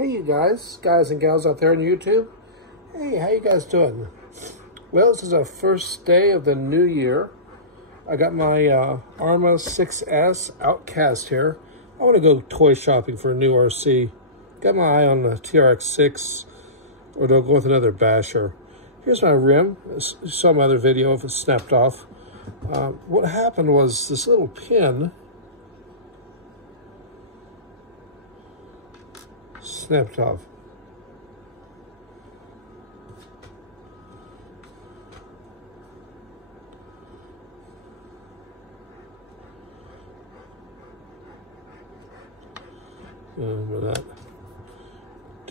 Hey you guys and gals out there on YouTube. Hey, how you guys doing? Well, this is our first day of the new year. I got my Arrma 6S Outcast here. I want to go toy shopping for a new RC. Got my eye on the TRX-6, or do I go with another basher? Here's my rim. You saw my other video if it snapped off. What happened was this little pin snapped off. With that,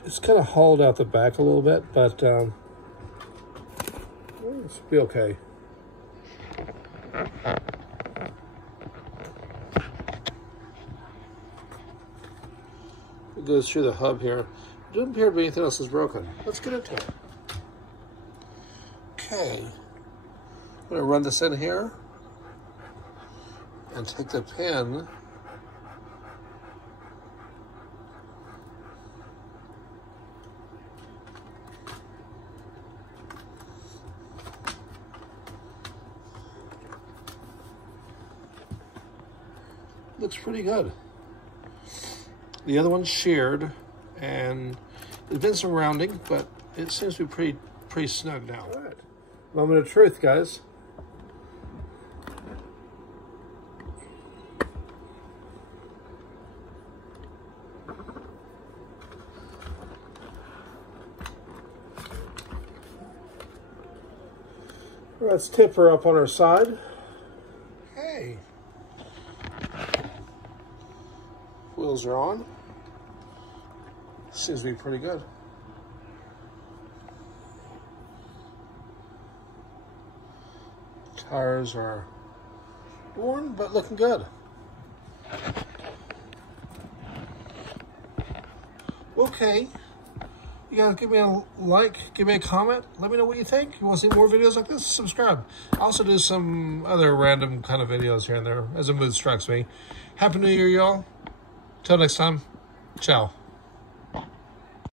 it's kind of hauled out the back a little bit, but it should be okay. It goes through the hub here. It doesn't appear to be anything else is broken. Let's get into it. Okay, I'm going to run this in here and take the pin . Looks pretty good. The other one's sheared, and there's been some rounding, but it seems to be pretty snug now. All right, moment of truth, guys. Let's tip her up on her side. Hey. Wheels are on. Seems to be pretty good. Tires are worn, but looking good. Okay. You guys give me a like, give me a comment, let me know what you think. You want to see more videos like this? Subscribe. I also do some other random kind of videos here and there as a mood strikes me. Happy New Year, y'all. Till next time, ciao.